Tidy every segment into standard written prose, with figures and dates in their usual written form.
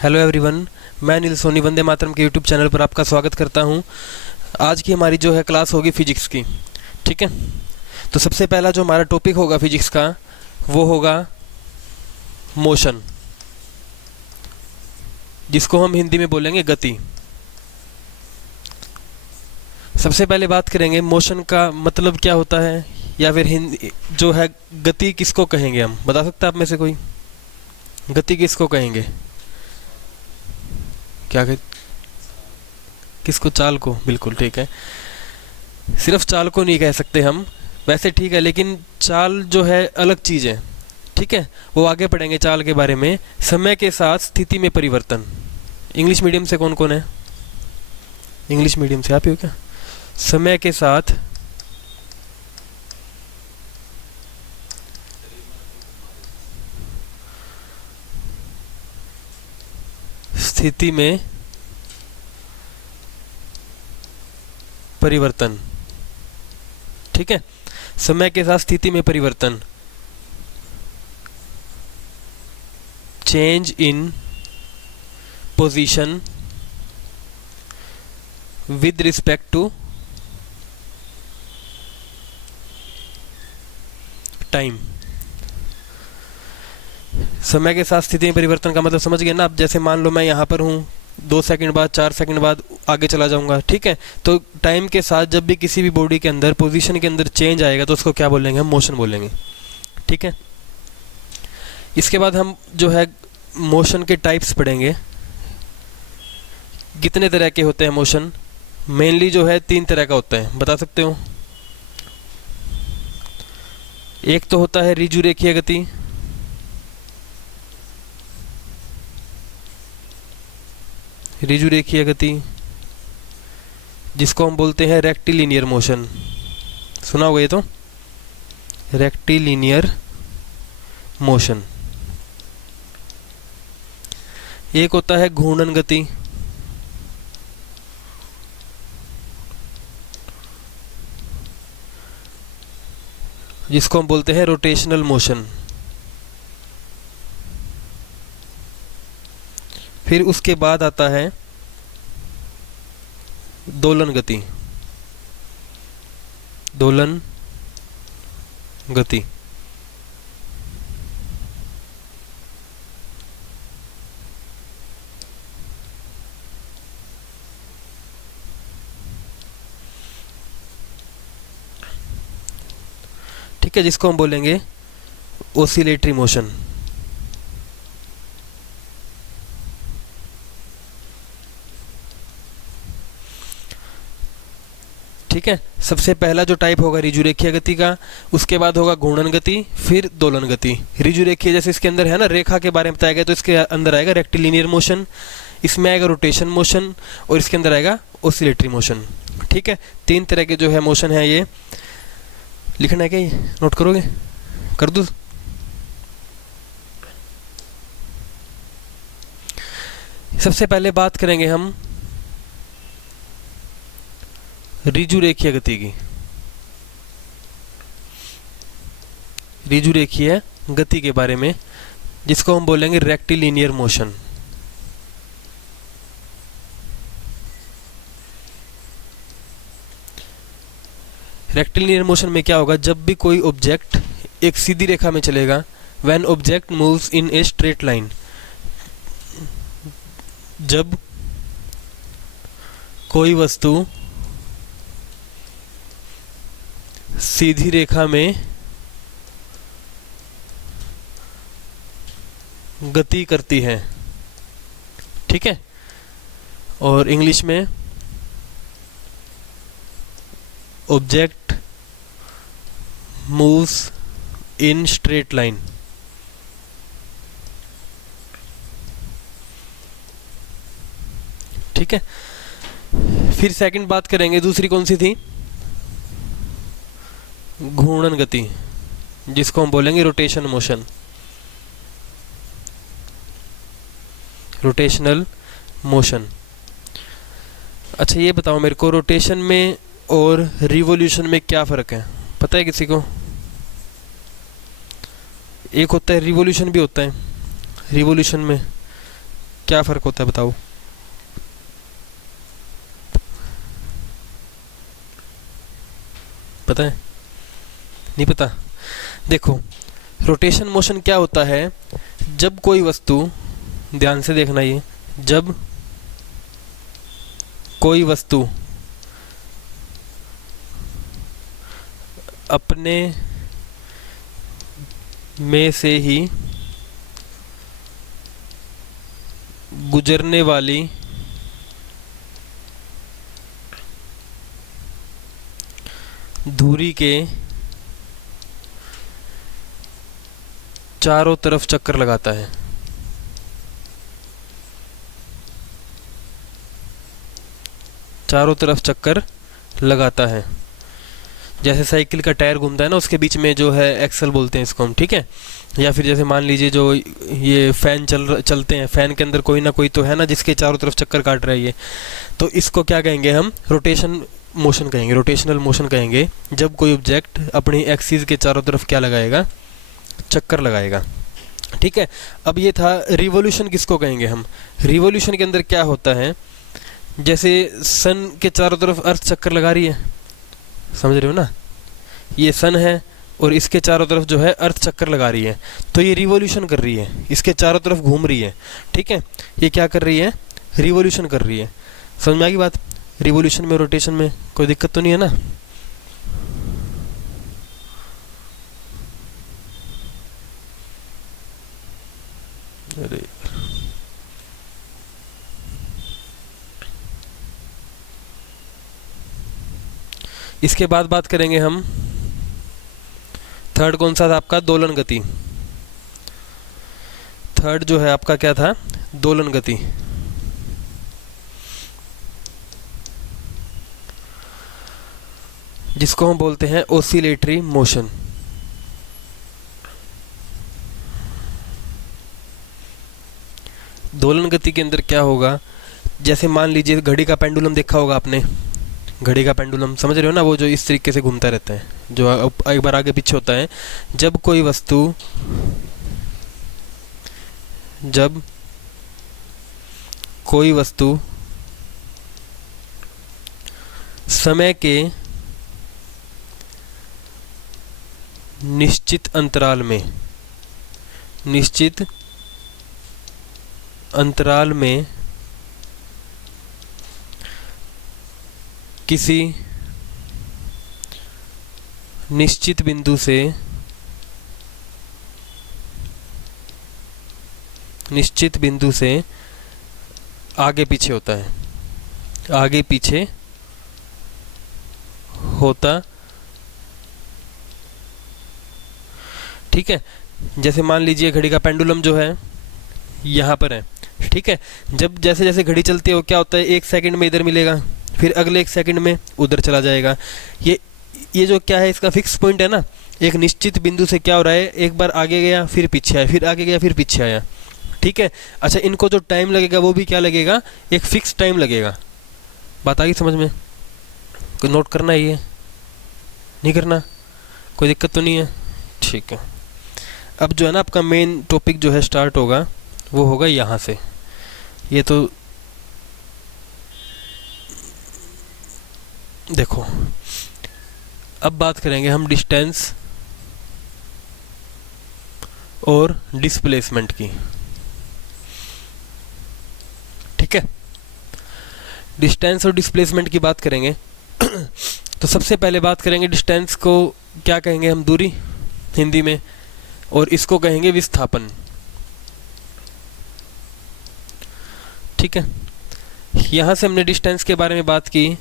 Hello everyone, मैं नील सोनी वंदे मातरम के YouTube channel पर आपका स्वागत करता हूं। आज की हमारी जो है क्लास होगी फिजिक्स की। ठीक है, तो सबसे पहला जो हमारा टॉपिक होगा फिजिक्स का वो होगा मोशन, जिसको हम हिंदी में बोलेंगे गति। सबसे पहले बात करेंगे मोशन का मतलब क्या होता है, या फिर हिंदी जो है गति किसको कहेंगे। हम बता सकते हैं आप में से कोई गति किसको कहेंगे? क्या कह किसको? चाल को। बिल्कुल ठीक है, सिर्फ चाल को नहीं कह सकते हम, वैसे ठीक है, लेकिन चाल जो है अलग चीज़ है। ठीक है, वो आगे पढ़ेंगे चाल के बारे में। समय के साथ स्थिति में परिवर्तन। इंग्लिश मीडियम से कौन कौन है? इंग्लिश मीडियम से आप ही हो क्या? समय के साथ स्थिति में परिवर्तन। ठीक है, समय के साथ स्थिति में परिवर्तन, change in position with respect to time. समय के साथ स्थिति में परिवर्तन का मतलब समझ गए ना आप? जैसे मान लो मैं यहाँ पर हूँ, 2 सेकंड बाद 4 सेकंड बाद आगे चला जाऊंगा। ठीक है, तो टाइम के साथ जब भी किसी भी बॉडी के अंदर पोजीशन के अंदर चेंज आएगा तो उसको क्या बोलेंगे? हम मोशन बोलेंगे। ठीक है, इसके बाद हम जो है मोशन के टाइप्स पढ़ेंगे। कितने तरह के होते हैं मोशन? मेनली जो है 3 तरह का होता है, बता सकते हो? एक तो होता है ऋजु रेखीय गति, ऋजु रेखीय गति, जिसको हम बोलते हैं रेक्टिलिनियर मोशन। सुना होगा ये तो, रेक्टिलिनियर मोशन। एक होता है घूर्णन गति, जिसको हम बोलते हैं रोटेशनल मोशन। फिर उसके बाद आता है दोलन गति, दोलन गति। ठीक है, जिसको हम बोलेंगे ओसिलेटरी मोशन। ठीक है, सबसे पहला जो टाइप होगा ऋजु रेखीय गति का, उसके बाद होगा घूर्णन गति, फिर दोलन गति। ऋजु रेखीय जैसे इसके अंदर है ना, रेखा के बारे में बताया गया, तो इसके अंदर आएगा रेक्टिलिनियर मोशन, इसमें आएगा रोटेशन मोशन, और इसके अंदर आएगा ओसिलेटरी मोशन। ठीक है, 3 तरह के जो है मोशन है। ये लिखना है क्या? ये नोट करोगे? कर दूँ? सबसे पहले बात करेंगे हम ऋजु रेखीय गति की। ऋजु रेखीय गति के बारे में, जिसको हम बोलेंगे रेक्टिलिनियर मोशन। रेक्टिलिनियर मोशन में क्या होगा? जब भी कोई ऑब्जेक्ट एक सीधी रेखा में चलेगा, when object moves in a straight line, जब कोई वस्तु सीधी रेखा में गति करती है। ठीक है, और इंग्लिश में object moves in straight line. ठीक है, फिर सेकंड बात करेंगे, दूसरी कौन सी थी? घूर्णन गति, जिसको हम बोलेंगे रोटेशन मोशन, रोटेशनल मोशन। अच्छा ये बताओ मेरे को, रोटेशन में और रिवॉल्यूशन में क्या फ़र्क है? पता है किसी को? एक होता है रिवॉल्यूशन भी होता है, रिवॉल्यूशन में क्या फ़र्क होता है बताओ? पता है? नहीं पता? देखो, रोटेशन मोशन क्या होता है, जब कोई वस्तु, ध्यान से देखना ये, जब कोई वस्तु अपने में से ही गुजरने वाली धुरी के चारों तरफ चक्कर लगाता है, चारों तरफ चक्कर लगाता है। जैसे साइकिल का टायर घूमता है ना, उसके बीच में जो है एक्सल बोलते हैं इसको हम, ठीक है। या फिर जैसे मान लीजिए जो ये फैन चलते हैं, फैन के अंदर कोई ना कोई तो है ना जिसके चारों तरफ चक्कर काट रहा है ये, तो इसको क्या कहेंगे हम? रोटेशन मोशन कहेंगे, रोटेशनल मोशन कहेंगे, जब कोई ऑब्जेक्ट अपनी एक्सिस के चारों तरफ क्या लगाएगा? चक्कर लगाएगा, ठीक है। अब ये था रिवॉल्यूशन, किसको कहेंगे हम? रिवॉल्यूशन के अंदर क्या होता है, जैसे सन के चारों तरफ अर्थ चक्कर लगा रही है, समझ रहे हो ना, ये सन है और इसके चारों तरफ जो है अर्थ चक्कर लगा रही है, तो ये रिवॉल्यूशन कर रही है, इसके चारों तरफ घूम रही है, ठीक है। ये क्या कर रही है? रिवॉल्यूशन कर रही है। समझ में आ गई बात? रिवॉल्यूशन में, रोटेशन में कोई दिक्कत तो नहीं है ना? अरे इसके बाद बात करेंगे हम, थर्ड कौन सा था आपका? दोलन गति। थर्ड जो है आपका क्या था? दोलन गति। जिसको हम बोलते हैं ओसिलेटरी मोशन। दोलन गति के अंदर क्या होगा, जैसे मान लीजिए घड़ी का पेंडुलम देखा होगा आपने, घड़ी का पेंडुलम समझ रहे हो ना, वो जो इस तरीके से घूमता रहता है, जो एक बार आगे पीछे होता है। जब कोई वस्तु समय के निश्चित अंतराल में किसी निश्चित बिंदु से आगे पीछे होता है, आगे पीछे होता, ठीक है। जैसे मान लीजिए घड़ी का पेंडुलम जो है यहाँ पर है, ठीक है। जब जैसे जैसे घड़ी चलती है वो क्या होता है, 1 सेकंड में इधर मिलेगा, फिर अगले 1 सेकंड में उधर चला जाएगा। ये जो क्या है, इसका फिक्स पॉइंट है ना, एक निश्चित बिंदु से क्या हो रहा है, एक बार आगे गया फिर पीछे आया, फिर आगे गया फिर पीछे आया, ठीक है। अच्छा, इनको जो टाइम लगेगा वो भी क्या लगेगा? एक फिक्स टाइम लगेगा। बात आ गई समझ में? कोई नोट करना है? ये नहीं करना? कोई दिक्कत तो नहीं है? ठीक है। अब जो है ना आपका मेन टॉपिक जो है स्टार्ट होगा, वो होगा यहाँ से। ये तो देखो, अब बात करेंगे हम डिस्टेंस और डिस्प्लेसमेंट की, ठीक है। डिस्टेंस और डिस्प्लेसमेंट की बात करेंगे तो सबसे पहले बात करेंगे डिस्टेंस को क्या कहेंगे हम? दूरी हिंदी में, और इसको कहेंगे विस्थापन, ठीक है। यहां से हमने डिस्टेंस के बारे में बात की।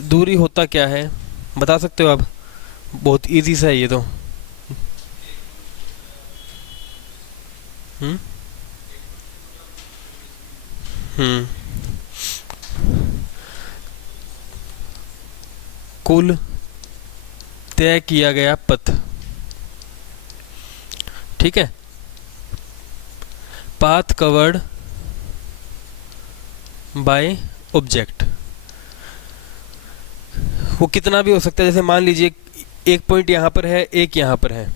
दूरी होता क्या है बता सकते हो आप? बहुत इजी सा है ये तो। हम्म हम्म कुल तय किया गया पथ, ठीक है। पाथ कवर्ड बाय ऑब्जेक्ट, वो कितना भी हो सकता है। जैसे मान लीजिए एक पॉइंट यहाँ पर है, एक यहाँ पर है,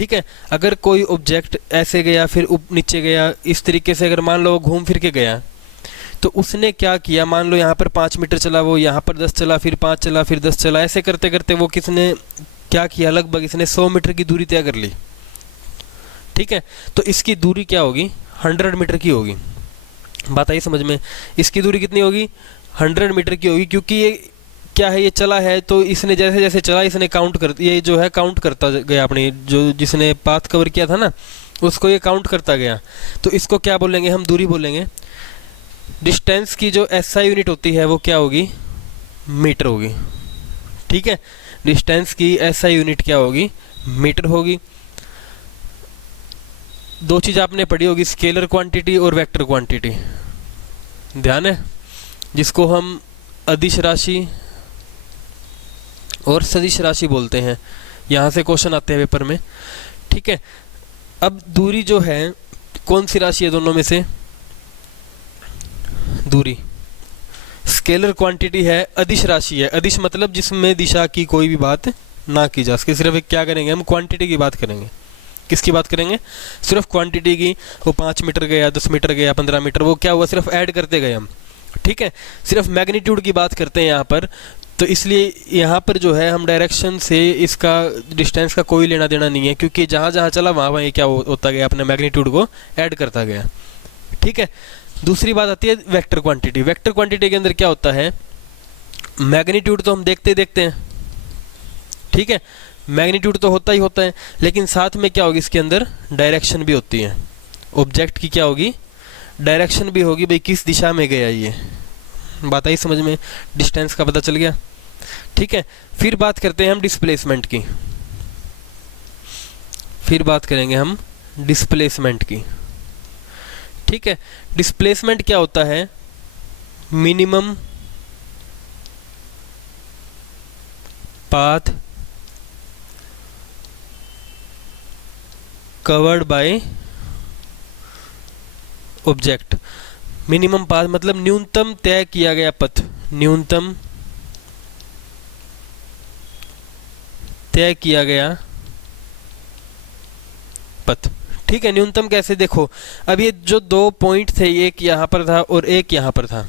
ठीक है, अगर कोई ऑब्जेक्ट ऐसे गया फिर नीचे गया, इस तरीके से अगर मान लो घूम फिर के गया, तो उसने क्या किया, मान लो यहाँ पर 5 मीटर चला, वो यहाँ पर 10 चला, फिर 5 चला, फिर 10 चला, ऐसे करते करते वो किसने क्या किया, लगभग इसने 100 मीटर की दूरी तय कर ली। ठीक है, तो इसकी दूरी क्या होगी, 100 मीटर की होगी। बात आई समझ में? इसकी दूरी कितनी होगी, 100 मीटर की होगी, क्योंकि ये क्या है, ये चला है, तो इसने जैसे जैसे चला इसने काउंट कर, ये जो है काउंट करता गया, अपनी जो जिसने पाथ कवर किया था ना उसको ये काउंट करता गया। तो इसको क्या बोलेंगे हम, दूरी बोलेंगे। डिस्टेंस की जो एसआई यूनिट होती है वो क्या होगी, मीटर होगी। ठीक है, डिस्टेंस की एसआई यूनिट क्या होगी, मीटर होगी। दो चीज़ आपने पढ़ी होगी, स्केलर क्वांटिटी और वेक्टर क्वांटिटी, ध्यान है, जिसको हम अदिश राशि और सदिश राशि बोलते हैं। यहाँ से क्वेश्चन आते हैं पेपर में। ठीक है, अब दूरी जो है कौन सी राशि है दोनों में से, दूरी स्केलर क्वांटिटी है, अदिश राशि है। अदिश मतलब जिसमें दिशा की कोई भी बात ना की जा सके, सिर्फ एक क्या करेंगे हम, क्वांटिटी की बात करेंगे। किसकी बात करेंगे, सिर्फ क्वांटिटी की। वो 5 मीटर गया, 10 मीटर गया, 15 मीटर, वो क्या हुआ, सिर्फ ऐड करते गए हम। ठीक है, सिर्फ मैग्नीट्यूड की बात करते हैं यहाँ पर, तो इसलिए यहाँ पर जो है हम डायरेक्शन से इसका डिस्टेंस का कोई लेना देना नहीं है, क्योंकि जहाँ जहाँ चला वहाँ वहाँ ये क्या होता गया, अपने मैग्नीट्यूड को ऐड करता गया। ठीक है, दूसरी बात आती है वेक्टर क्वांटिटी। वेक्टर क्वांटिटी के अंदर क्या होता है, मैग्नीट्यूड तो हम देखते देखते हैं, ठीक है, मैग्नीट्यूड तो होता ही होता है, लेकिन साथ में क्या होगी, इसके अंदर डायरेक्शन भी होती है। ऑब्जेक्ट की क्या होगी, डायरेक्शन भी होगी, भाई किस दिशा में गया ये। बात आई समझ में, डिस्टेंस का पता चल गया। ठीक है, फिर बात करते हैं हम डिस्प्लेसमेंट की, फिर बात करेंगे हम डिस्प्लेसमेंट की। ठीक है, डिस्प्लेसमेंट क्या होता है, minimum path covered by object. Minimum path मतलब न्यूनतम तय किया गया पथ, न्यूनतम तय किया गया पथ। ठीक है, न्यूनतम कैसे, देखो अब ये जो दो पॉइंट थे, एक यहाँ पर था और एक यहाँ पर था।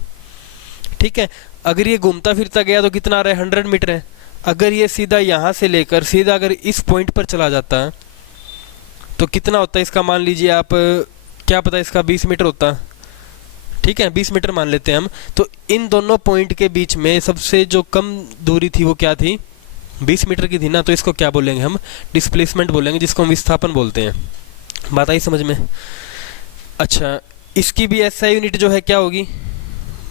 ठीक है, अगर ये घूमता फिरता गया तो कितना आ रहा है, 100 मीटर है। अगर ये सीधा यहाँ से लेकर सीधा अगर इस पॉइंट पर चला जाता तो कितना होता है इसका, मान लीजिए आप, क्या पता इसका 20 मीटर होता। ठीक है, 20 मीटर मान लेते हैं हम। तो इन दोनों पॉइंट के बीच में सबसे जो कम दूरी थी वो क्या थी, 20 मीटर की थी ना, तो इसको क्या बोलेंगे हम, डिस्प्लेसमेंट बोलेंगे, जिसको हम विस्थापन बोलते हैं। बात आई समझ में? अच्छा, इसकी भी एसआई यूनिट जो है क्या होगी,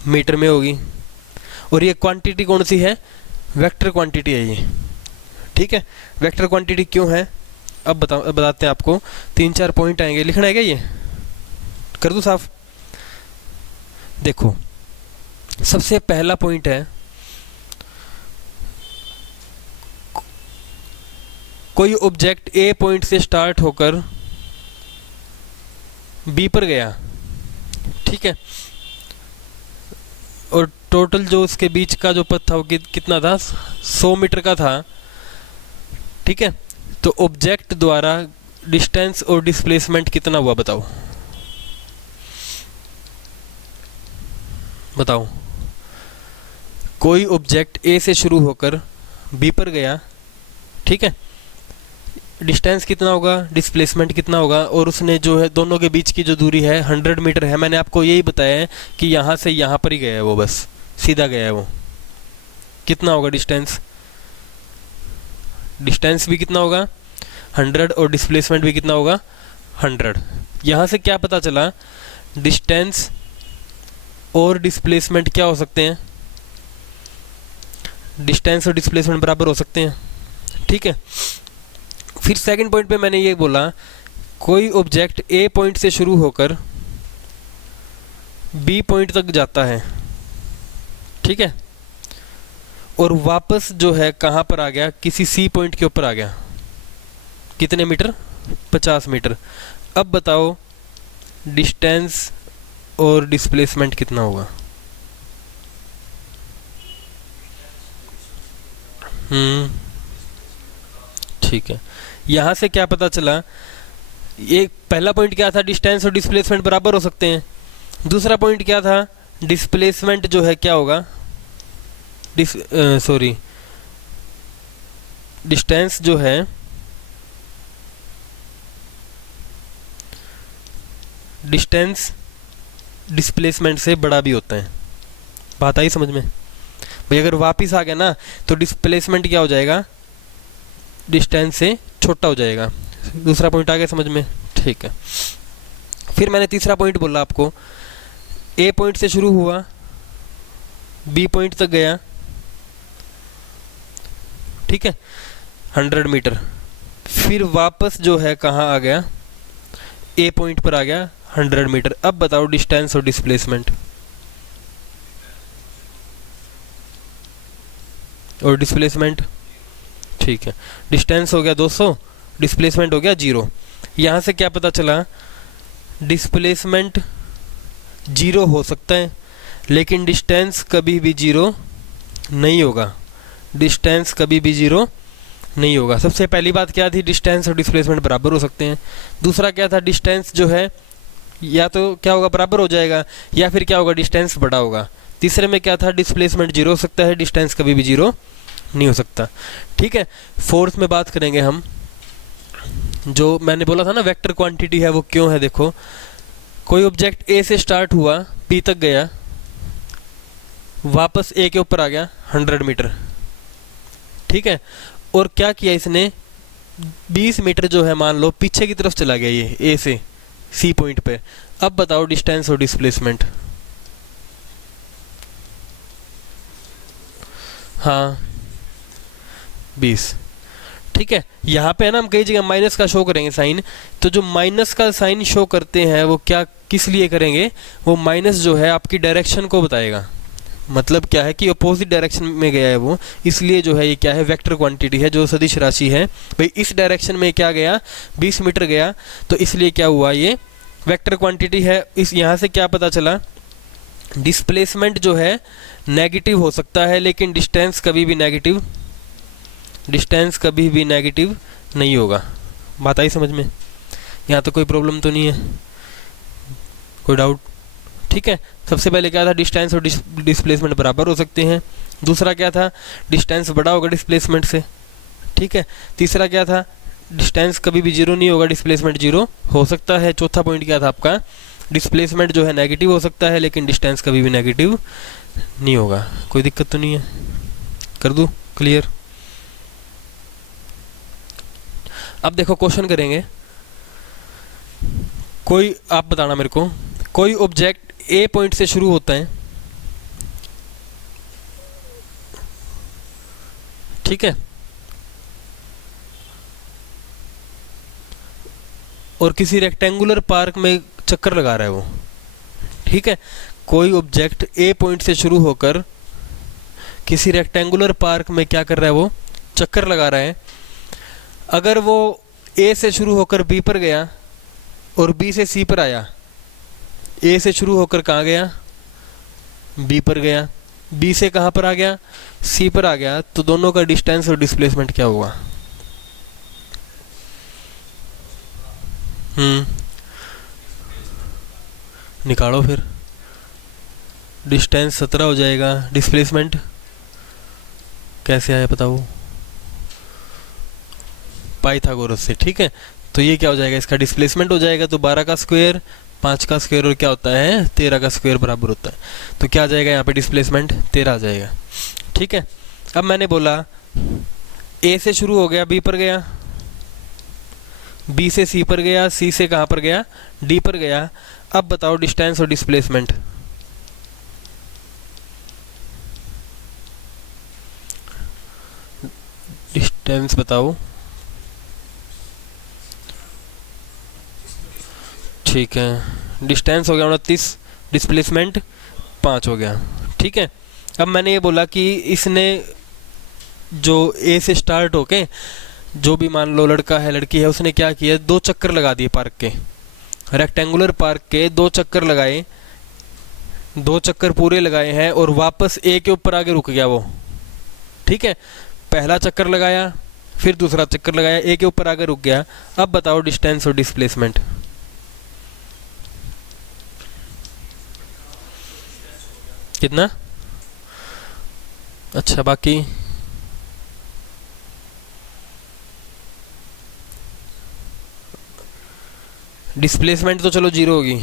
मीटर में होगी। और ये क्वांटिटी कौन सी है, वेक्टर क्वांटिटी है ये। ठीक है, वेक्टर क्वांटिटी क्यों है, अब बताते हैं आपको। 3-4 पॉइंट आएंगे, लिखना है क्या, ये कर दूं साफ। देखो, सबसे पहला पॉइंट है, कोई ऑब्जेक्ट ए पॉइंट से स्टार्ट होकर बी पर गया। ठीक है, और टोटल जो उसके बीच का जो पथ था वो कितना था, 100 मीटर का था। ठीक है, तो ऑब्जेक्ट द्वारा डिस्टेंस और डिस्प्लेसमेंट कितना हुआ, बताओ बताओ। कोई ऑब्जेक्ट ए से शुरू होकर बी पर गया, ठीक है, डिस्टेंस कितना होगा, डिस्प्लेसमेंट कितना होगा, और उसने जो है दोनों के बीच की जो दूरी है 100 मीटर है। मैंने आपको यही बताया है कि यहाँ से यहाँ पर ही गया है वो, बस सीधा गया है वो। कितना होगा डिस्टेंस, डिस्टेंस भी कितना होगा 100 और डिस्प्लेसमेंट भी कितना होगा 100। यहाँ से क्या पता चला, डिस्टेंस और डिस्प्लेसमेंट क्या हो सकते हैं, डिस्टेंस और डिस्प्लेसमेंट बराबर हो सकते हैं। ठीक है, फिर सेकंड पॉइंट पे मैंने ये बोला, कोई ऑब्जेक्ट ए पॉइंट से शुरू होकर बी पॉइंट तक जाता है। ठीक है, और वापस जो है कहाँ पर आ गया, किसी सी पॉइंट के ऊपर आ गया। कितने मीटर, 50 मीटर। अब बताओ डिस्टेंस और डिस्प्लेसमेंट कितना होगा। ठीक है, यहाँ से क्या पता चला, ये पहला पॉइंट क्या था, डिस्टेंस और डिस्प्लेसमेंट बराबर हो सकते हैं। दूसरा पॉइंट क्या था, डिस्प्लेसमेंट जो है क्या होगा, डिस्टेंस जो है डिस्टेंस डिस्प्लेसमेंट से बड़ा भी होता है। बात आई समझ में भाई? अगर वापिस आ गया ना तो डिस्प्लेसमेंट क्या हो जाएगा, डिस्टेंस से छोटा हो जाएगा। दूसरा पॉइंट आ गया समझ में? ठीक है, फिर मैंने तीसरा पॉइंट बोला आपको, ए पॉइंट से शुरू हुआ, बी पॉइंट तक गया, ठीक है, 100 मीटर, फिर वापस जो है कहाँ आ गया, ए पॉइंट पर आ गया 100 मीटर। अब बताओ डिस्टेंस और डिस्प्लेसमेंट और डिस्प्लेसमेंट। ठीक है, डिस्टेंस हो गया 200, डिस्प्लेसमेंट हो गया 0। यहाँ से क्या पता चला, डिस्प्लेसमेंट 0 हो सकता है लेकिन डिस्टेंस कभी भी 0 नहीं होगा, डिस्टेंस कभी भी 0 नहीं होगा। सबसे पहली बात क्या थी, डिस्टेंस और डिस्प्लेसमेंट बराबर हो सकते हैं। दूसरा क्या था, डिस्टेंस जो है या तो क्या होगा, बराबर हो जाएगा, या फिर क्या होगा, डिस्टेंस बड़ा होगा। तीसरे में क्या था, डिस्प्लेसमेंट 0 हो सकता है, डिस्टेंस कभी भी 0 नहीं हो सकता। ठीक है, फोर्थ में बात करेंगे हम, जो मैंने बोला था ना वेक्टर क्वांटिटी है वो क्यों है। देखो, कोई ऑब्जेक्ट ए से स्टार्ट हुआ, बी तक गया, वापस ए के ऊपर आ गया 100 मीटर, ठीक है, और क्या किया इसने, 20 मीटर जो है मान लो पीछे की तरफ चला गया ये ए से सी पॉइंट पे। अब बताओ डिस्टेंस और डिस्प्लेसमेंट। हाँ 20, ठीक है। यहाँ पे है ना, हम कई जगह माइनस का शो करेंगे साइन, तो जो माइनस का साइन शो करते हैं वो क्या किस लिए करेंगे, वो माइनस जो है आपकी डायरेक्शन को बताएगा। मतलब क्या है कि अपोजिट डायरेक्शन में गया है वो, इसलिए जो है ये क्या है, वेक्टर क्वांटिटी है जो सदिश राशि है। भाई इस डायरेक्शन में क्या गया, 20 मीटर गया, तो इसलिए क्या हुआ, ये वेक्टर क्वांटिटी है। इस यहाँ से क्या पता चला, डिस्प्लेसमेंट जो है नेगेटिव हो सकता है लेकिन डिस्टेंस कभी भी नेगेटिव नहीं होगा। बात आई समझ में? यहाँ तो कोई प्रॉब्लम तो नहीं है, कोई डाउट? ठीक है, सबसे पहले क्या था, डिस्टेंस और डिस्प्लेसमेंट बराबर हो सकते हैं। दूसरा क्या था, डिस्टेंस बड़ा होगा डिस्प्लेसमेंट से, ठीक है। तीसरा क्या था, डिस्टेंस कभी भी 0 नहीं होगा, डिस्प्लेसमेंट 0 हो सकता है। चौथा पॉइंट क्या था आपका, डिस्प्लेसमेंट जो है नेगेटिव हो सकता है लेकिन डिस्टेंस कभी भी नेगेटिव नहीं होगा। कोई दिक्कत तो नहीं है? कर दूं क्लियर? अब देखो क्वेश्चन करेंगे, कोई आप बताना मेरे को, कोई ऑब्जेक्ट ए पॉइंट से शुरू होता है, ठीक है, और किसी रेक्टेंगुलर पार्क में चक्कर लगा रहा है वो, ठीक है। कोई ऑब्जेक्ट ए पॉइंट से शुरू होकर किसी रेक्टेंगुलर पार्क में क्या कर रहा है, वो चक्कर लगा रहा है। अगर वो ए से शुरू होकर बी पर गया और बी से सी पर आया, ए से शुरू होकर कहाँ गया, बी पर गया, बी से कहाँ पर आ गया, सी पर आ गया, तो दोनों का डिस्टेंस और डिस्प्लेसमेंट क्या होगा? निकालो फिर। डिस्टेंस 17 हो जाएगा, डिस्प्लेसमेंट कैसे आया बताओ? पाइथागोरस से, ठीक है। तो ये क्या हो जाएगा, इसका डिस्प्लेसमेंट हो जाएगा, तो 12 का स्क्वायर, 5 का स्क्वायर और क्या होता है 13 का स्क्वायर बराबर होता है। तो क्या आ जाएगा यहाँ पे, डिस्प्लेसमेंट 13 आ जाएगा, ठीक है। अब मैंने बोला ए से शुरू हो गया, बी पर गया, बी से सी पर गया, सी से कहाँ पर गया, डी पर गया। अब बताओ डिस्टेंस और डिस्प्लेसमेंट। डिस्टेंस बताओ, ठीक है। डिस्टेंस हो गया 29, डिस्प्लेसमेंट 5 हो गया, ठीक है। अब मैंने ये बोला कि इसने जो ए से स्टार्ट होके, जो भी मान लो लड़का है लड़की है, उसने क्या किया, 2 चक्कर लगा दिए पार्क के, रेक्टेंगुलर पार्क के 2 चक्कर लगाए, 2 चक्कर पूरे लगाए हैं और वापस ए के ऊपर आगे रुक गया वो, ठीक है। पहला चक्कर लगाया, फिर दूसरा चक्कर लगाया, ए के ऊपर आकर रुक गया। अब बताओ डिस्टेंस और डिस्प्लेसमेंट कितना। अच्छा, बाकी डिस्प्लेसमेंट तो चलो जीरो होगी,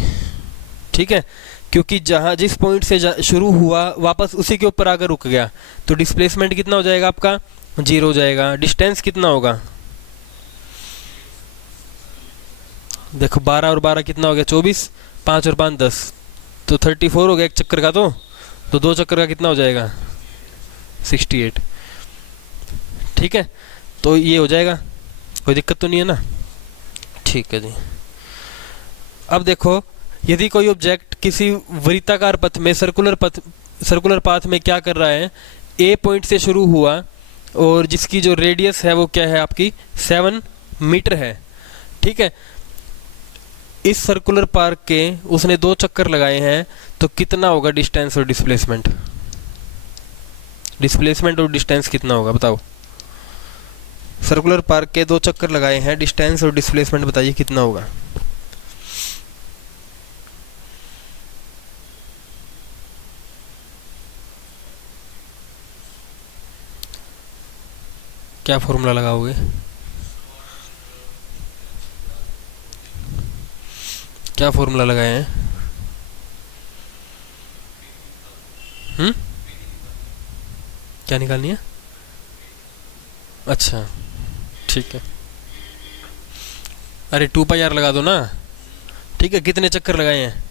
ठीक है, क्योंकि जहां जिस पॉइंट से शुरू हुआ वापस उसी के ऊपर आकर रुक गया, तो डिस्प्लेसमेंट कितना हो जाएगा आपका, जीरो हो जाएगा। डिस्टेंस कितना होगा, देखो 12 और 12 कितना हो गया, 24, 5 और 5 10, तो 34 हो गया एक चक्कर का। तो दो चक्कर का कितना हो जाएगा, 68, ठीक है। तो ये हो जाएगा, कोई दिक्कत तो नहीं है ना, ठीक है जी। अब देखो, यदि कोई ऑब्जेक्ट किसी वृत्ताकार पथ में सर्कुलर पाथ में क्या कर रहा है, ए पॉइंट से शुरू हुआ और जिसकी जो रेडियस है वो क्या है आपकी 7 मीटर है, ठीक है। इस सर्कुलर पार्क के उसने 2 चक्कर लगाए हैं, तो कितना होगा डिस्टेंस और डिस्प्लेसमेंट। डिस्प्लेसमेंट और डिस्टेंस कितना होगा बताओ। सर्कुलर पार्क के 2 चक्कर लगाए हैं, डिस्टेंस और डिस्प्लेसमेंट बताइए कितना होगा। क्या फॉर्मूला लगाओगे, क्या फॉर्मूला लगाए हैं। क्या निकालनी है, अच्छा ठीक है। अरे 2πr लगा दो ना, ठीक है। कितने चक्कर लगाए हैं,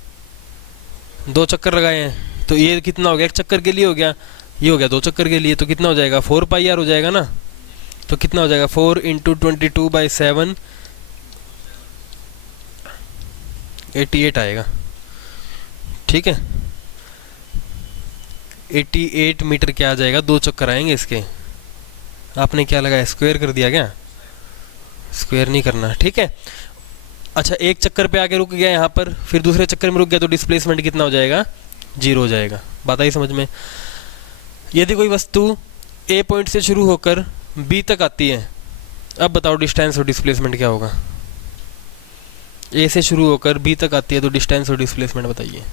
2 चक्कर लगाए हैं, तो ये कितना हो गया, एक चक्कर के लिए हो गया, ये हो गया 2 चक्कर के लिए, तो कितना हो जाएगा 4πr हो जाएगा ना। तो कितना हो जाएगा 4 इंटू 22/7, 88 आएगा, ठीक है। 88 मीटर क्या आ जाएगा, 2 चक्कर आएंगे इसके। आपने क्या लगाया, स्क्वायर कर दिया क्या, स्क्वायर नहीं करना, ठीक है। अच्छा, एक चक्कर पे आके रुक गया यहाँ पर, फिर दूसरे चक्कर में रुक गया, तो डिस्प्लेसमेंट कितना हो जाएगा, जीरो हो जाएगा। बात आई समझ में। यदि कोई वस्तु ए पॉइंट से शुरू होकर बी तक आती है, अब बताओ डिस्टेंस और डिस्प्लेसमेंट क्या होगा। ए से शुरू होकर बी तक आती है, तो डिस्टेंस और डिस्प्लेसमेंट बताइए।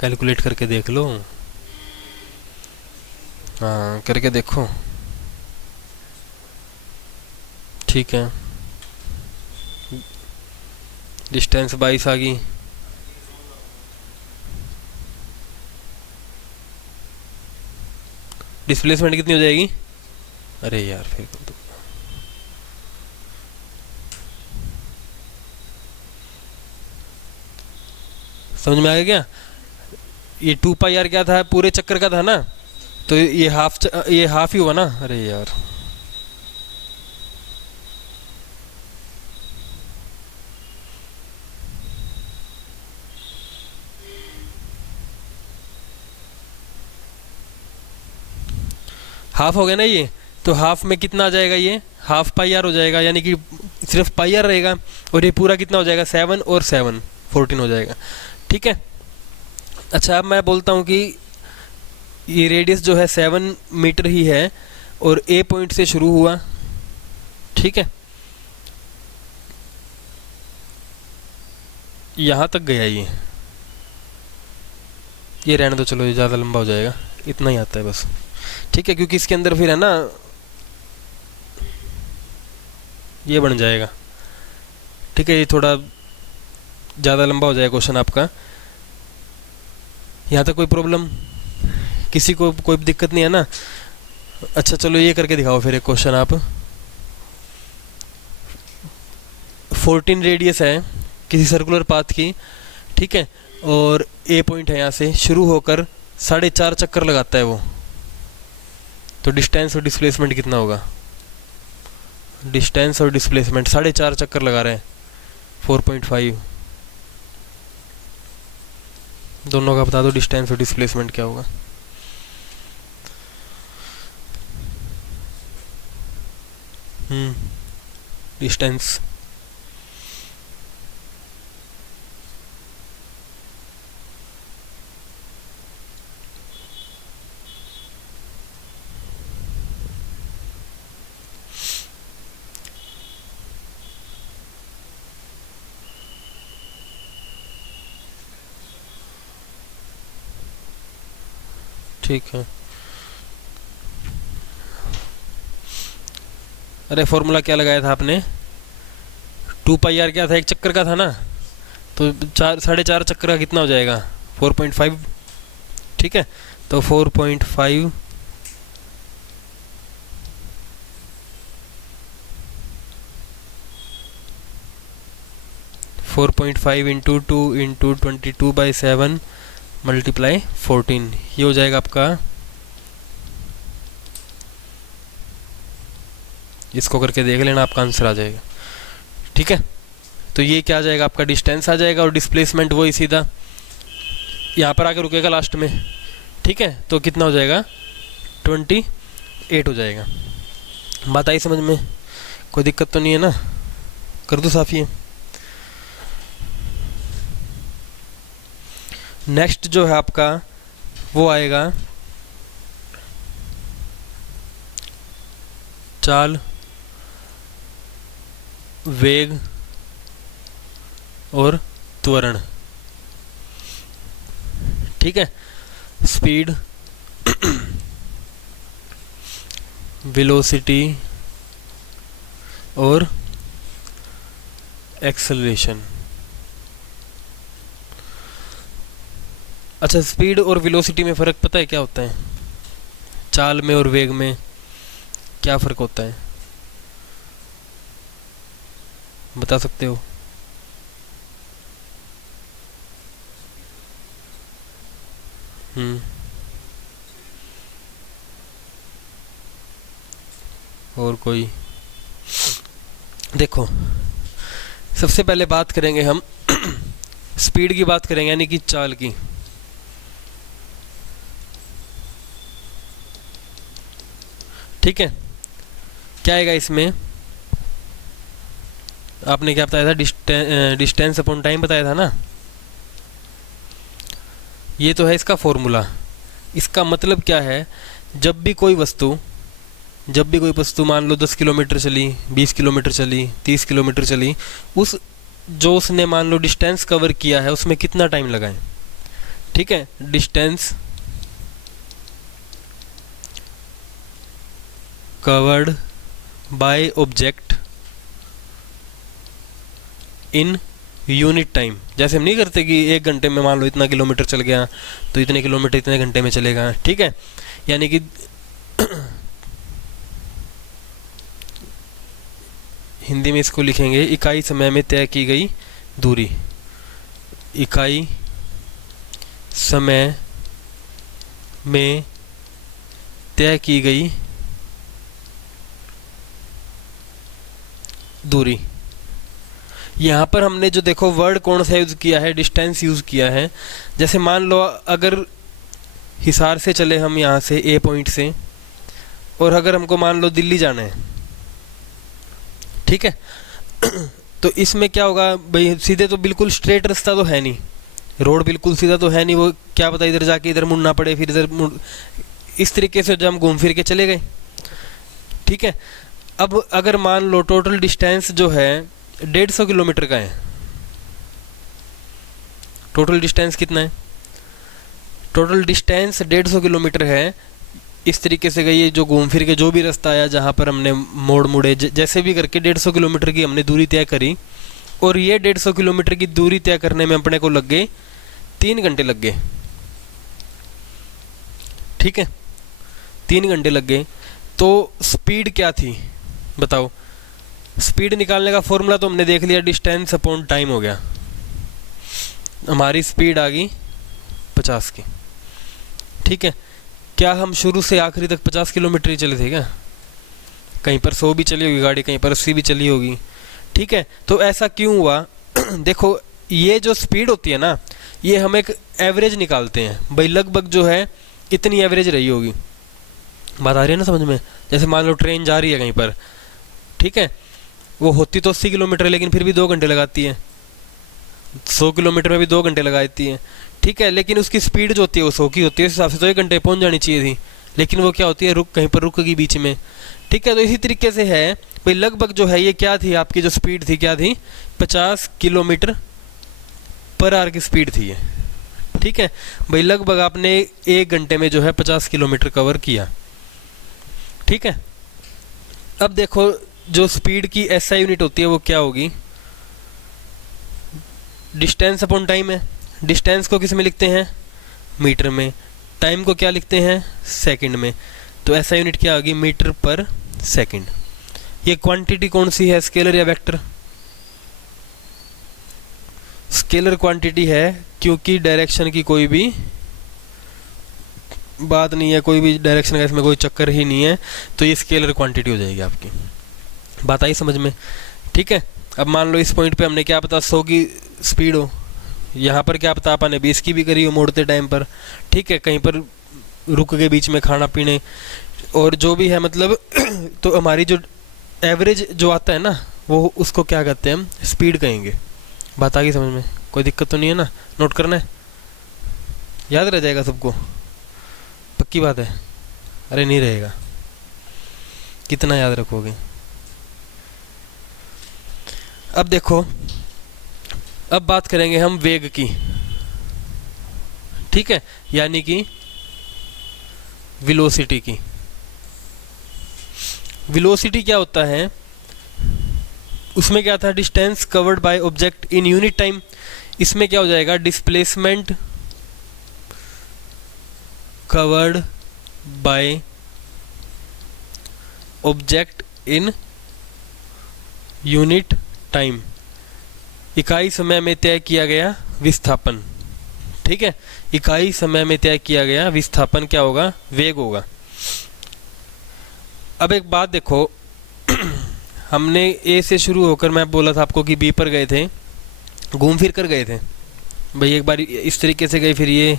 कैलकुलेट करके देख लो, हाँ करके देखो, ठीक है। डिस्टेंस 22 आ गई, डिस्प्लेसमेंट कितनी हो जाएगी, अरे यार फिर तो समझ में आ गया क्या। ये 2πr क्या था, पूरे चक्कर का था ना, तो ये हाफ ही हुआ ना। अरे यार हाफ हो गया ना ये, तो हाफ में कितना आ जाएगा, ये हाफ πr हो जाएगा, यानी कि सिर्फ πr रहेगा, और ये पूरा कितना हो जाएगा 7 और 7 14 हो जाएगा, ठीक है। अच्छा, अब मैं बोलता हूँ कि ये रेडियस जो है 7 मीटर ही है, और ए पॉइंट से शुरू हुआ, ठीक है, यहाँ तक गया ये रहने दो, चलो ये ज़्यादा लंबा हो जाएगा, इतना ही आता है बस, ठीक है। क्योंकि इसके अंदर फिर है ना ये बन जाएगा, ठीक है। ये थोड़ा ज़्यादा लंबा हो जाएगा क्वेश्चन आपका। यहाँ तक कोई प्रॉब्लम, किसी को कोई दिक्कत नहीं है ना। अच्छा चलो ये करके दिखाओ फिर एक क्वेश्चन आप। 14 रेडियस है किसी सर्कुलर पाथ की, ठीक है, और ए पॉइंट है, यहाँ से शुरू होकर 4.5 चक्कर लगाता है वो, तो डिस्टेंस और डिस्प्लेसमेंट कितना होगा। डिस्टेंस और डिस्प्लेसमेंट 4.5 चक्कर लगा रहे हैं, 4.5, दोनों का बता दो डिस्टेंस और डिस्प्लेसमेंट क्या होगा। डिस्टेंस ठीक है। अरे फॉर्मूला क्या लगाया था आपने? 2 पाई आर क्या था, एक चक्कर का था ना, तो 4.5 चक्कर का कितना हो जाएगा? 4.5। ठीक है, तो 4.5 4.5 इंटू 2 इंटू 22/7 मल्टीप्लाई 14, ये हो जाएगा आपका, इसको करके देख लेना, आपका आंसर आ जाएगा। ठीक है, तो ये क्या आ जाएगा आपका? डिस्टेंस आ जाएगा, और डिस्प्लेसमेंट वही सीधा यहाँ पर आके रुकेगा लास्ट में। ठीक है, तो कितना हो जाएगा? 28 हो जाएगा। बात आई समझ में? कोई दिक्कत तो नहीं है ना? कर दो साफ ये। नेक्स्ट जो है आपका वो आएगा चाल, वेग और त्वरण। ठीक है, स्पीड, वेलोसिटी और एक्सेलरेशन। अच्छा, स्पीड और वेलोसिटी में फ़र्क पता है क्या होता है? चाल में और वेग में क्या फ़र्क होता है, बता सकते हो? और कोई? देखो, सबसे पहले बात करेंगे हम स्पीड की, बात करेंगे यानी कि चाल की। ठीक है, क्या आएगा इसमें? आपने क्या बताया था? डिस्टेंस अपॉन टाइम बताया था ना। ये तो है इसका फॉर्मूला। इसका मतलब क्या है? जब भी कोई वस्तु मान लो 10 किलोमीटर चली, 20 किलोमीटर चली, 30 किलोमीटर चली, उस जो उसने मान लो डिस्टेंस कवर किया है उसमें कितना टाइम लगाए। ठीक है, distance covered by object in unit time. जैसे हम नहीं करते कि 1 घंटे में मान लो इतना किलोमीटर चल गया, तो इतने किलोमीटर इतने घंटे में चलेगा। ठीक है, यानी कि हिंदी में इसको लिखेंगे इकाई समय में तय की गई दूरी। इकाई समय में तय की गई दूरी। यहाँ पर हमने जो देखो वर्ड कौन सा यूज़ किया है? डिस्टेंस यूज़ किया है। जैसे मान लो अगर हिसार से चले हम यहाँ से ए पॉइंट से, और अगर हमको मान लो दिल्ली जाना है, ठीक है, तो इसमें क्या होगा भाई? सीधे तो बिल्कुल स्ट्रेट रास्ता तो है नहीं, रोड बिल्कुल सीधा तो है नहीं, वो क्या पता इधर जाके इधर मुड़ना पड़े, फिर इधर मुड़, इस तरीके से जब हम घूम फिर के चले गए। ठीक है, अब अगर मान लो टोटल डिस्टेंस जो है 150 किलोमीटर का है। टोटल डिस्टेंस कितना है? टोटल डिस्टेंस 150 किलोमीटर है। इस तरीके से गई, जो घूम फिर के जो भी रास्ता आया, जहाँ पर हमने मोड़ मुड़े, जैसे भी करके 150 किलोमीटर की हमने दूरी तय करी, और ये 150 किलोमीटर की दूरी तय करने में अपने को लग गए 3 घंटे लग गए। ठीक है, 3 घंटे लग गए। तो स्पीड क्या थी बताओ? स्पीड निकालने का फॉर्मूला तो हमने देख लिया, डिस्टेंस अपॉन टाइम हो गया। हमारी स्पीड आ गई 50 की। ठीक है, क्या हम शुरू से आखिरी तक 50 किलोमीटर ही चले थे क्या? कहीं पर 100 भी चली होगी गाड़ी, कहीं पर 80 भी चली होगी। ठीक है, तो ऐसा क्यों हुआ? देखो, ये जो स्पीड होती है ना, ये हम एक एवरेज निकालते हैं भाई, लगभग जो है इतनी एवरेज रही होगी। बात आ रही है ना समझ में? जैसे मान लो ट्रेन जा रही है कहीं पर, ठीक है, वो होती तो 80 किलोमीटर लेकिन फिर भी 2 घंटे लगाती है। 100 किलोमीटर में भी 2 घंटे लगाती है। ठीक है, लेकिन उसकी स्पीड जो होती है वो 100 की होती है, उस हिसाब से तो 1 घंटे पहुंच जानी चाहिए थी, लेकिन वो क्या होती है, कहीं पर रुक गई बीच में। ठीक है, तो इसी तरीके से है भाई, लगभग जो है ये क्या थी, आपकी जो स्पीड थी क्या थी? 50 किलोमीटर पर आवर की स्पीड थी ये। ठीक है भाई, लगभग आपने 1 घंटे में जो है 50 किलोमीटर कवर किया। ठीक है, अब देखो जो स्पीड की एसआई यूनिट होती है वो क्या होगी, डिस्टेंस अपॉन टाइम है। डिस्टेंस को किस में लिखते हैं, मीटर में, टाइम को क्या लिखते हैं, सेकंड में। तो एसआई यूनिट क्या होगी, मीटर पर सेकंड। ये क्वांटिटी कौन सी है, स्केलर या वेक्टर, स्केलर क्वांटिटी है, क्योंकि डायरेक्शन की कोई भी बात नहीं है, कोई भी डायरेक्शन का इसमें कोई चक्कर ही नहीं है, तो ये स्केलर क्वांटिटी हो जाएगी आपकी। बात आई समझ में। ठीक है, अब मान लो इस पॉइंट पे हमने क्या पता 100 की स्पीड हो, यहाँ पर क्या पता आपने 20 की भी करी हो मोड़ते टाइम पर। ठीक है, कहीं पर रुक के बीच में खाना पीने और जो भी है मतलब तो हमारी जो एवरेज जो आता है ना वो उसको क्या कहते हैं हम, स्पीड कहेंगे। बात आ गई समझ में, कोई दिक्कत तो नहीं है ना, नोट करना है, याद रह जाएगा सबको, पक्की बात है। अरे नहीं रहेगा, कितना याद रखोगे। अब देखो, अब बात करेंगे हम वेग की। ठीक है, यानी कि वेलोसिटी की। वेलोसिटी क्या होता है, उसमें क्या था, distance covered by object in unit time. इसमें क्या हो जाएगा, displacement covered by object in unit time, इकाई समय में तय किया गया विस्थापन। ठीक है, इकाई समय में तय किया गया विस्थापन क्या होगा, वेग होगा। अब एक बात देखो हमने ए से शुरू होकर, मैं बोला था आपको कि बी पर गए थे, घूम फिर कर गए थे भाई, एक बार इस तरीके से गए फिर ये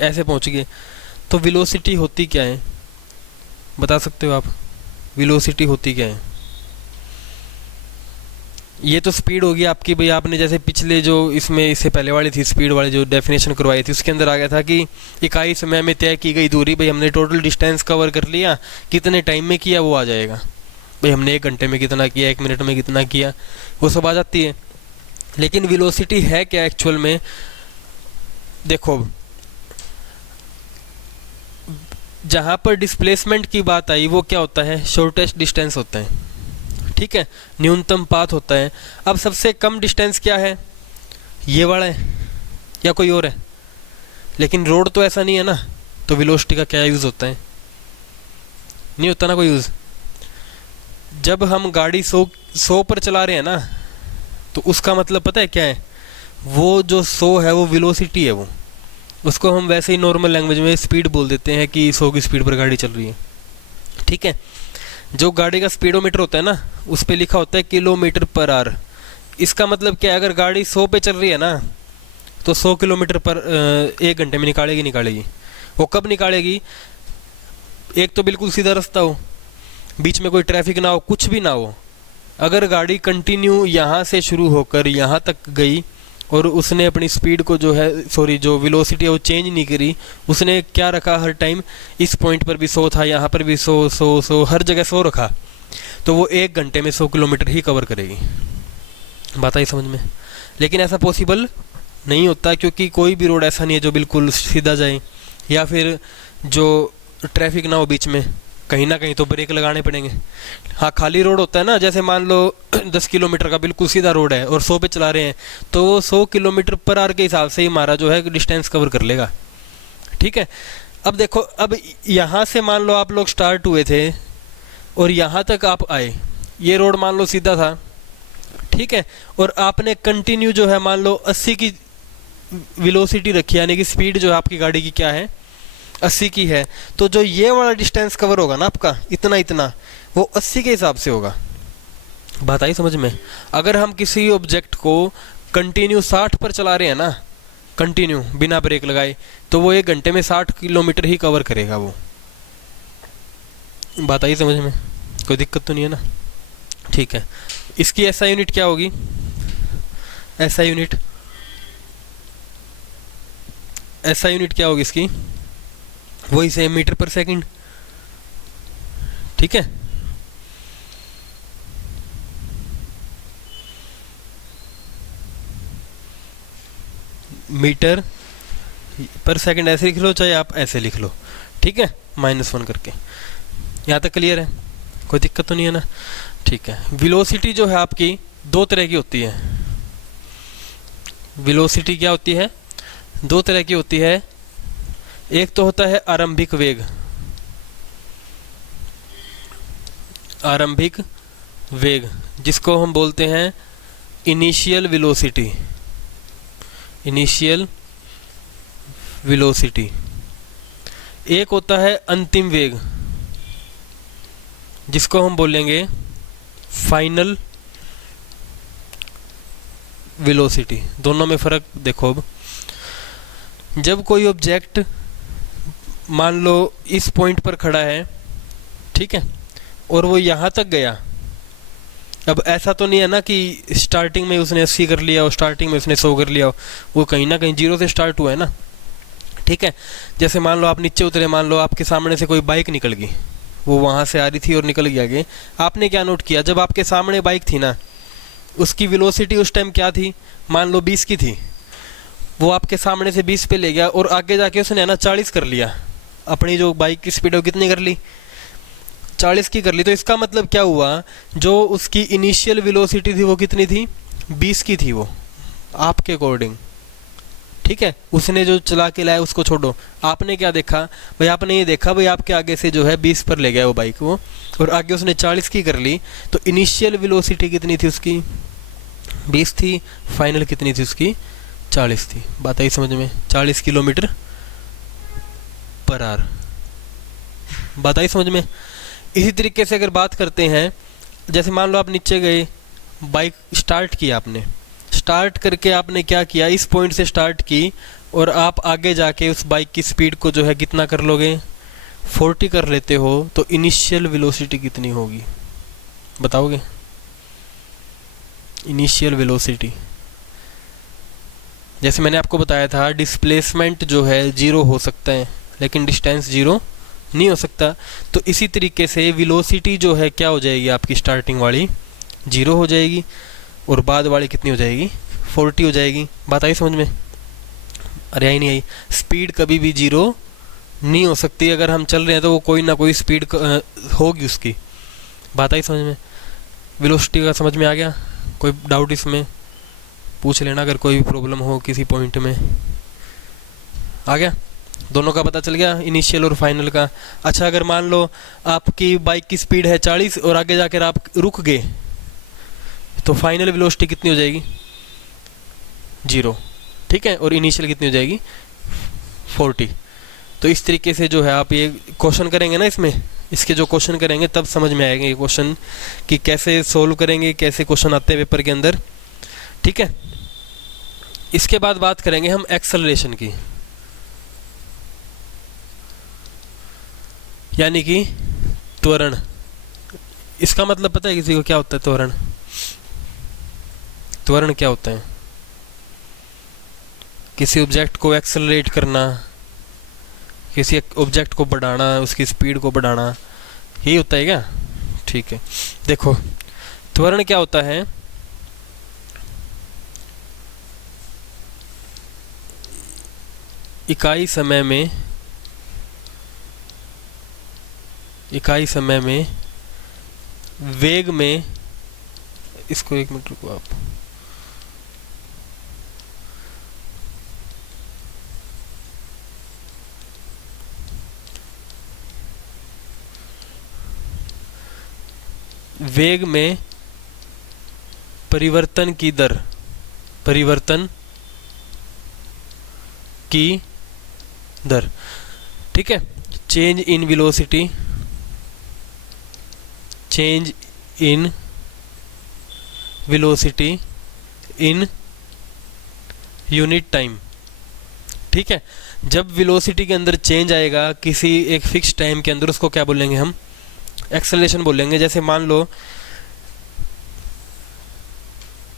ऐसे पहुंच गए। तो वेलोसिटी होती क्या है, बता सकते हो आप, वेलोसिटी होती क्या है। ये तो स्पीड होगी आपकी भाई, आपने जैसे पिछले जो इसमें इससे पहले वाली थी स्पीड वाली जो डेफिनेशन करवाई थी उसके अंदर आ गया था कि इकाई समय में तय की गई दूरी, भाई हमने टोटल डिस्टेंस कवर कर लिया, कितने टाइम में किया वो आ जाएगा। भाई हमने 1 घंटे में कितना किया, 1 मिनट में कितना किया, वो सब आ जाती है। लेकिन वेलोसिटी है क्या एक्चुअल में, देखो जहाँ पर डिस्प्लेसमेंट की बात आई वो क्या होता है, शॉर्टेस्ट डिस्टेंस होता है। ठीक है, न्यूनतम पाथ होता है। अब सबसे कम डिस्टेंस क्या है, ये वाला है या कोई और है, लेकिन रोड तो ऐसा नहीं है ना, तो वेलोसिटी का क्या यूज़ होता है, नहीं होता ना कोई यूज़। जब हम गाड़ी 100 पर चला रहे हैं ना, तो उसका मतलब पता है क्या है, वो जो 100 है वो वेलोसिटी है, वो उसको हम वैसे ही नॉर्मल लैंग्वेज में स्पीड बोल देते हैं कि 100 की स्पीड पर गाड़ी चल रही है। ठीक है, जो गाड़ी का स्पीडोमीटर होता है ना उस पे लिखा होता है किलोमीटर पर आवर। इसका मतलब क्या है, अगर गाड़ी 100 पे चल रही है ना तो 100 किलोमीटर पर 1 घंटे में निकालेगी। वो कब निकालेगी, एक तो बिल्कुल सीधा रास्ता हो, बीच में कोई ट्रैफिक ना हो, कुछ भी ना हो। अगर गाड़ी कंटिन्यू यहाँ से शुरू होकर यहाँ तक गई और उसने अपनी स्पीड को जो है जो वेलोसिटी है वो चेंज नहीं करी, उसने क्या रखा हर टाइम, इस पॉइंट पर भी 100 था, यहाँ पर भी 100 हर जगह 100 रखा, तो वो 1 घंटे में 100 किलोमीटर ही कवर करेगी। बात आई समझ में। लेकिन ऐसा पॉसिबल नहीं होता, क्योंकि कोई भी रोड ऐसा नहीं है जो बिल्कुल सीधा जाए, या फिर जो ट्रैफिक ना हो बीच में, कहीं ना कहीं तो ब्रेक लगाने पड़ेंगे। हाँ, खाली रोड होता है ना, जैसे मान लो 10 किलोमीटर का बिल्कुल सीधा रोड है और 100 पे चला रहे हैं, तो वो 100 किलोमीटर पर आवर के हिसाब से ही हमारा जो है डिस्टेंस कवर कर लेगा। ठीक है, अब देखो, अब यहाँ से मान लो आप लोग स्टार्ट हुए थे और यहाँ तक आप आए, ये रोड मान लो सीधा था, ठीक है, और आपने कंटिन्यू जो है मान लो 80 की वेलोसिटी रखी, यानी कि स्पीड जो है आपकी गाड़ी की क्या है, 80 की है, तो जो ये वाला डिस्टेंस कवर होगा ना आपका इतना वो 80 के हिसाब से होगा। बात आई समझ में। अगर हम किसी ऑब्जेक्ट को कंटिन्यू 60 पर चला रहे हैं ना, कंटिन्यू बिना ब्रेक लगाए, तो वो 1 घंटे में 60 किलोमीटर ही कवर करेगा वो। बात आई समझ में, कोई दिक्कत तो नहीं है ना। ठीक है, इसकी एसआई यूनिट क्या होगी, एसआई यूनिट क्या होगी इसकी, वही सेम मीटर पर सेकंड। ठीक है, मीटर पर सेकंड ऐसे लिख लो, चाहे आप ऐसे लिख लो, ठीक है, -1 करके। यहाँ तक क्लियर है, कोई दिक्कत तो नहीं है ना? ठीक है। वेलोसिटी जो है आपकी दो तरह की होती है। वेलोसिटी क्या होती है? दो तरह की होती है। एक तो होता है आरंभिक वेग, आरंभिक वेग जिसको हम बोलते हैं इनिशियल वेलोसिटी, इनिशियल वेलोसिटी। एक होता है अंतिम वेग जिसको हम बोलेंगे फाइनल वेलोसिटी। दोनों में फ़र्क देखो। अब जब कोई ऑब्जेक्ट मान लो इस पॉइंट पर खड़ा है, ठीक है, और वो यहाँ तक गया, अब ऐसा तो नहीं है ना कि स्टार्टिंग में उसने 80 कर लिया और स्टार्टिंग में उसने 100 कर लिया, वो कहीं ना कहीं 0 से स्टार्ट हुआ है ना, ठीक है। जैसे मान लो आप नीचे उतरे, मान लो आपके सामने से कोई बाइक निकल गई, वो वहाँ से आ रही थी और निकल गया आगे। आपने क्या नोट किया? जब आपके सामने बाइक थी ना, उसकी वेलोसिटी उस टाइम क्या थी? मान लो 20 की थी, वो आपके सामने से 20 पे ले गया और आगे जाके उसने ना 40 कर लिया। अपनी जो बाइक की स्पीड है वो कितनी कर ली? 40 की कर ली। तो इसका मतलब क्या हुआ? जो उसकी इनिशियल वेलोसिटी थी वो कितनी थी? 20 की थी वो, आपके अकॉर्डिंग, ठीक है। उसने जो चला के लाया उसको छोड़ो, आपने क्या देखा भाई? आपने ये देखा भाई आपके आगे से जो है 20 पर ले गया वो बाइक वो, और आगे उसने 40 की कर ली। तो इनिशियल वेलोसिटी कितनी थी उसकी? 20 थी। फाइनल कितनी थी उसकी? 40 थी। बात आई समझ में? 40 किलोमीटर पर आवर। बात आई समझ में? इसी तरीके से अगर बात करते हैं, जैसे मान लो आप नीचे गए, बाइक स्टार्ट की आपने, स्टार्ट करके आपने क्या किया? इस पॉइंट से स्टार्ट की और आप आगे जाके उस बाइक की स्पीड को जो है कितना कर लोगे? 40 कर लेते हो, तो इनिशियल वेलोसिटी कितनी होगी बताओगे? इनिशियल वेलोसिटी, जैसे मैंने आपको बताया था, डिस्प्लेसमेंट जो है 0 हो सकता है लेकिन डिस्टेंस 0 नहीं हो सकता। तो इसी तरीके से वेलोसिटी जो है क्या हो जाएगी? आपकी स्टार्टिंग वाली 0 हो जाएगी और बाद वाली कितनी हो जाएगी? 40 हो जाएगी। बात आई समझ में? अरे आई नहीं आई? स्पीड कभी भी 0 नहीं हो सकती। अगर हम चल रहे हैं तो वो कोई ना कोई स्पीड होगी उसकी। बात आई समझ में? वेलोसिटी का समझ में आ गया? कोई डाउट इसमें पूछ लेना अगर कोई भी प्रॉब्लम हो किसी पॉइंट में। आ गया? दोनों का पता चल गया, इनिशियल और फाइनल का। अच्छा, अगर मान लो आपकी बाइक की स्पीड है 40 और आगे जाकर आप रुक गए, तो फाइनल वेलोसिटी कितनी हो जाएगी? 0, ठीक है। और इनिशियल कितनी हो जाएगी? 40। तो इस तरीके से जो है आप ये क्वेश्चन करेंगे ना, इसमें इसके जो क्वेश्चन करेंगे तब समझ में आएगा ये क्वेश्चन कि कैसे सोल्व करेंगे, कैसे क्वेश्चन आते हैं पेपर के अंदर, ठीक है। इसके बाद बात करेंगे हम एक्सेलरेशन की, यानी कि त्वरण। इसका मतलब पता है किसी को क्या होता है त्वरण? त्वरण क्या होता है? किसी ऑब्जेक्ट को एक्सेलरेट करना, किसी ऑब्जेक्ट को बढ़ाना, उसकी स्पीड को बढ़ाना, यही होता है क्या? ठीक है, देखो त्वरण क्या होता है? इकाई समय में वेग में, इसको एक मिनट रुको आप, वेग में परिवर्तन की दर, ठीक है। Change in velocity, change in velocity in unit time, ठीक है। जब वेलोसिटी के अंदर चेंज आएगा किसी एक फिक्स टाइम के अंदर, उसको क्या बोलेंगे हम? एक्सेलरेशन बोलेंगे। जैसे मान लो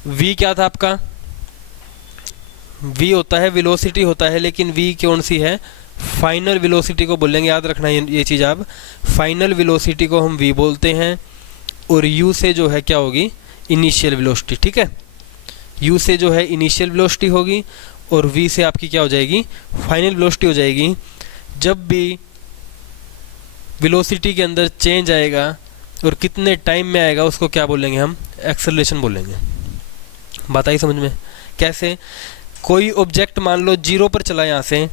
v क्या था आपका? v होता है, वेलोसिटी होता है, लेकिन v कौन सी है? फाइनल वेलोसिटी को बोलेंगे। याद रखना ये चीज़ आप, फाइनल वेलोसिटी को हम v बोलते हैं, और u से जो है क्या होगी? इनिशियल वेलोसिटी, ठीक है। u से जो है इनिशियल वेलोसिटी होगी, और v से आपकी क्या हो जाएगी, फाइनल वेलोसिटी हो जाएगी। जब भी वेलोसिटी के अंदर चेंज आएगा और कितने टाइम में आएगा उसको क्या बोलेंगे हम, एक्सेलरेशन बोलेंगे। बात आई समझ में? कैसे, कोई ऑब्जेक्ट मान लो 0 पर चला, यहाँ से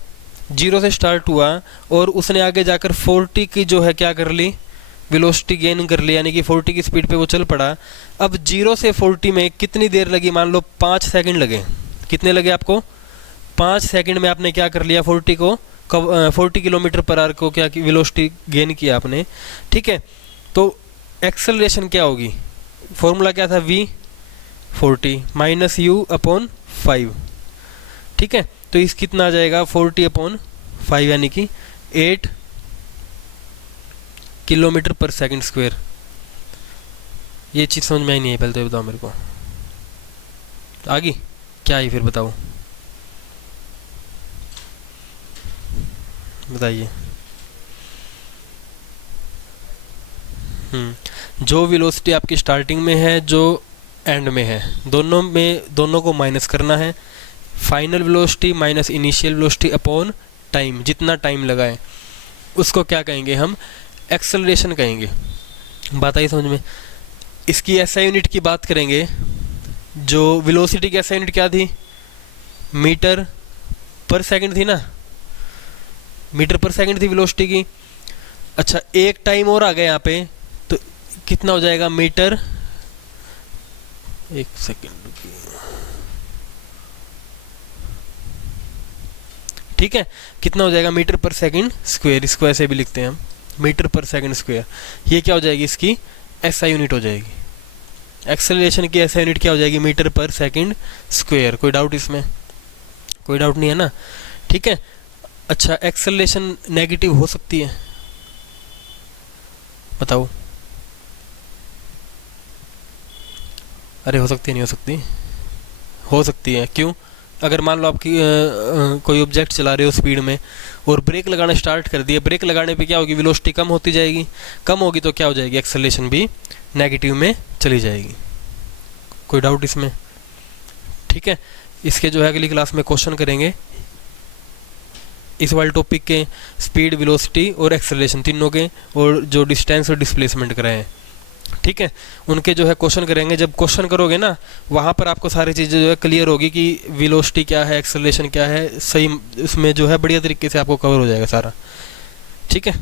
0 से स्टार्ट हुआ और उसने आगे जाकर 40 की जो है क्या कर ली, वेलोसिटी गेन कर ली, यानी कि 40 की स्पीड पे वो चल पड़ा। अब 0 से 40 में कितनी देर लगी, मान लो 5 सेकंड लगे। कितने लगे आपको, 5 सेकंड में आपने क्या कर लिया, 40 किलोमीटर पर आवर को क्या वेलोसिटी गेन किया आपने। ठीक है, तो एक्सेलरेशन क्या होगी, फॉर्मूला क्या था, v 40 माइनस u अपॉन 5। ठीक है, तो इस कितना आ जाएगा, 40 अपॉन 5 यानी कि 8 किलोमीटर पर सेकंड स्क्वायर। ये चीज़ समझ में आई नहीं है, पहले तो बताओ मेरे को, आगे क्या है फिर बताओ, बताइए। जो वेलोसिटी आपकी स्टार्टिंग में है, जो एंड में है, दोनों को माइनस करना है। Final velocity minus initial velocity upon time, जितना टाइम लगा है उसको क्या कहेंगे हम, एक्सेलरेशन कहेंगे। बात आई समझ में? इसकी एसआई यूनिट की बात करेंगे, जो वेलोसिटी की एसआई यूनिट क्या थी, मीटर पर सेकंड थी ना, मीटर पर सेकंड थी वेलोसिटी की। अच्छा, एक टाइम और आ गया यहाँ पे, तो कितना हो जाएगा, मीटर, एक सेकंड, ठीक है, कितना हो जाएगा, मीटर पर सेकंड स्क्वायर, इसको ऐसे भी लिखते हैं हम, मीटर पर सेकंड स्क्वायर। ये क्या हो जाएगी, इसकी एसआई यूनिट हो जाएगी। एक्सेलरेशन की एसआई यूनिट क्या हो जाएगी, मीटर पर सेकंड स्क्वायर। कोई डाउट इसमें, कोई डाउट नहीं है ना? ठीक है। अच्छा, एक्सेलरेशन नेगेटिव हो सकती है, बताओ? अरे हो सकती है, नहीं हो सकती? हो सकती है। क्यों? अगर मान लो आपकी कोई ऑब्जेक्ट चला रहे हो स्पीड में और ब्रेक लगाना स्टार्ट कर दिया, ब्रेक लगाने पे क्या होगी, वेलोसिटी कम होती जाएगी, कम होगी तो क्या हो जाएगी, एक्सेलरेशन भी नेगेटिव में चली जाएगी। कोई डाउट इसमें? ठीक है, इसके जो है अगली क्लास में क्वेश्चन करेंगे इस वाले टॉपिक के, स्पीड, वेलोसिटी और एक्सेलरेशन तीनों के, और जो डिस्टेंस और डिस्प्लेसमेंट कराए हैं। ठीक है, उनके जो है क्वेश्चन करेंगे। जब क्वेश्चन करोगे ना, वहाँ पर आपको सारी चीज़ें जो है क्लियर होगी कि वेलोसिटी क्या है, एक्सेलरेशन क्या है, सही उसमें जो है बढ़िया तरीके से आपको कवर हो जाएगा सारा। ठीक है।